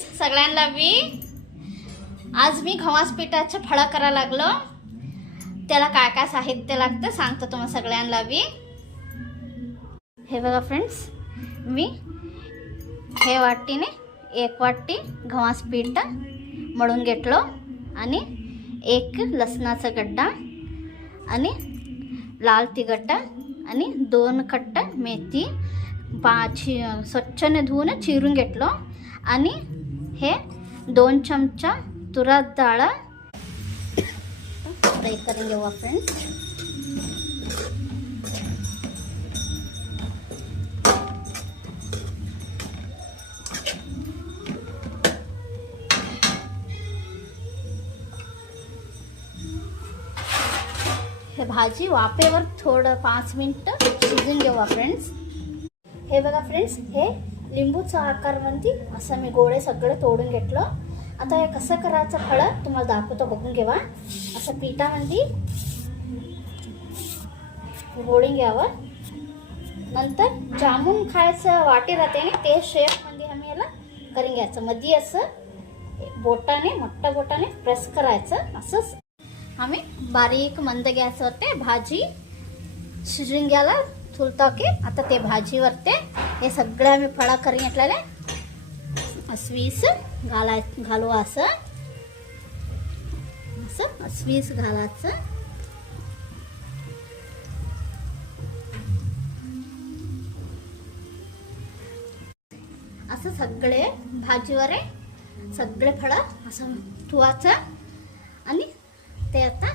Friends, सगळ्यांना आज मी गव्हाच्या पिठाचे फळं करायला लागलो. त्याला काय काय साहित्य लागतं सांगतो तुम्हाला सगळ्यांना. हे बघा फ्रेंड्स, मी हे वाटीने 1 वाटी गव्हाचं पीठ मळून घेतलो आणि 1 लसणाचा गड्डा आणि लाल तिखट आणि 2 कट्टा मेथी स्वच्छने धुवून चिरून घेतलो आणि हे 2 चमचा तुरट डाळ फ्राय करून घेऊ फ्रेंड्स. हे भाजी वाफेवर थोडं 5 मिनिटं शिजून घेऊ फ्रेंड्स. हे बघा फ्रेंड्स, हे लिंबूचा आकारमध्ये असं मी गोळे सगळे तोडून घेतलं. आता हे कसं करायचं फळं तुम्हाला दाखवतो, बघून घेवा. असं पिठामध्ये गोळून घ्यावं. नंतर जामून खायचं वाटी राहते ना, ते शेपमध्ये आम्ही याला करून घ्यायचं. मध्ये असं बोटाने मोठ्या बोटाने प्रेस करायचं. असंच आम्ही बारीक मंद गॅसवरती भाजी शिजून घ्यायला ठेवतो की. आता ते भाजीवरती हे सगळे आम्ही फळं करून घेतलेले अस्वीस घालू. असं अस्वीस घालायचं. असं सगळे भाजीवर सगळे फळं असं ठेवायचं आणि ते आता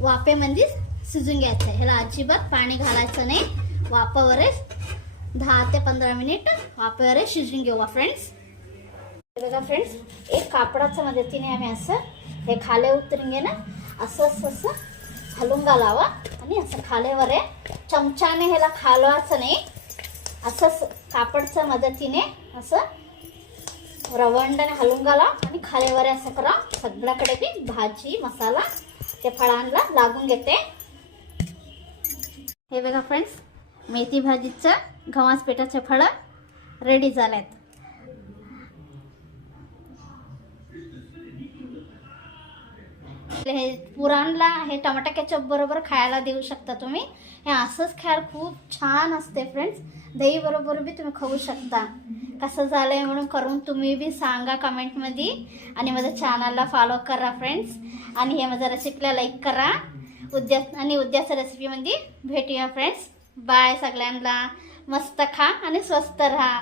वाफेमध्ये शिजून घ्यायचं. ह्याला अजिबात पाणी घालायचं नाही. वाफेवर 10 ते 15 मिनिट वाफेवर शिजून घेऊ फ्रेंड्स. बघा फ्रेंड्स, एक कापडाच्या मदतीने आम्ही असं हे खाले उतरून घे ना, असं हलवून घालावं आणि असं खालेवर चमच्याने ह्याला खालवायचं नाही. असं कापडच्या मदतीने असं रवंडाने हलवून घाला आणि खालेवर असं करा. सगळ्याकडे बी भाजी मसाला ते फळांना लागून घेते. हे बघा फ्रेंड्स, मेथी भाजीचं गव्हाच्या पिठाचे फळं रेडी झालेत. हे पुरणला हे टमाटा केचप बरोबर खायला देऊ शकता तुम्ही. हे असंच खायला खूप छान असते फ्रेंड्स. दही बरोबर बी तुम्ही खाऊ शकता. कसं झालंय म्हणून करून तुम्ही बी सांगा कमेंटमध्ये. आणि माझ्या चॅनलला फॉलो करा फ्रेंड्स. आणि हे माझ्या रेसिपीला लाईक करा. उद्याच्या रेसिपीमध्ये भेटूया फ्रेंड्स. बाय. सगळ्यांना मस्त खा आणि स्वस्त राहा.